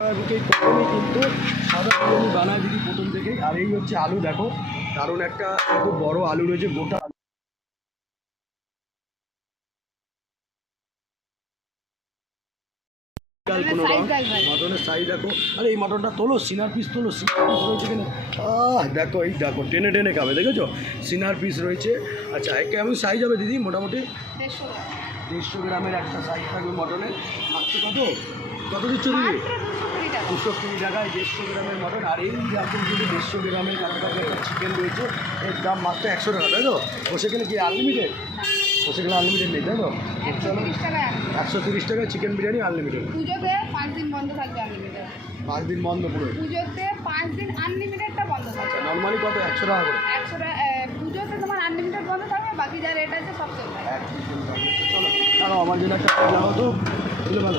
প্রথমে কিন্তু সাদা বিরিয়ানি বানায় দিদি প্রথম থেকেই। আর এই হচ্ছে আলু, দেখো কারণ একটা খুব বড় আলু রয়েছে, গোটা আলু। কোনো মটনের সাইজ দেখো। আরে এই মটনটা তোলো, সিনার পিস তোলো, সিনার পিস রয়েছে কিনা। দেখো এই দেখো, টেনে টেনে খাবে, দেখেছো সিনার পিস রয়েছে। আচ্ছা কেমন সাইজ হবে দিদি? মোটামুটি 150 গ্রামের একটা সাইজ থাকবে মটনের। মাত্র কত কত দিচ্ছ দিদি? 220 টাকায় 150 গ্রামের মটন। আর এই রকম যদি 150 গ্রামের কাছাকাছি একটা চিকেন রয়েছে, এর দাম মাত্র 100 টাকা, তাই তো? বসে গেলে কি আনলিমিটেড? বসে গেলে আনলিমিটেড নেই, তাই তো? 130 টাকায় চিকেন বিরিয়ানি আনলিমিটেড। পুজোতে 5 দিন বন্ধ থাকবে আনলিমিটেড। 5 দিন বন্ধ পুরো? পুজোতে 5 দিন আনলিমিটেডটা বন্ধ থাকবে। নর্মালি কত? 100 টাকা করে? 100 টাকা। পুজোতে তোমার আনলিমিটেড বন্ধ থাকবে, বাকি যা রেট আছে সব চলবে। চলো আমার জন্য একটা লাগাও তো, ভালো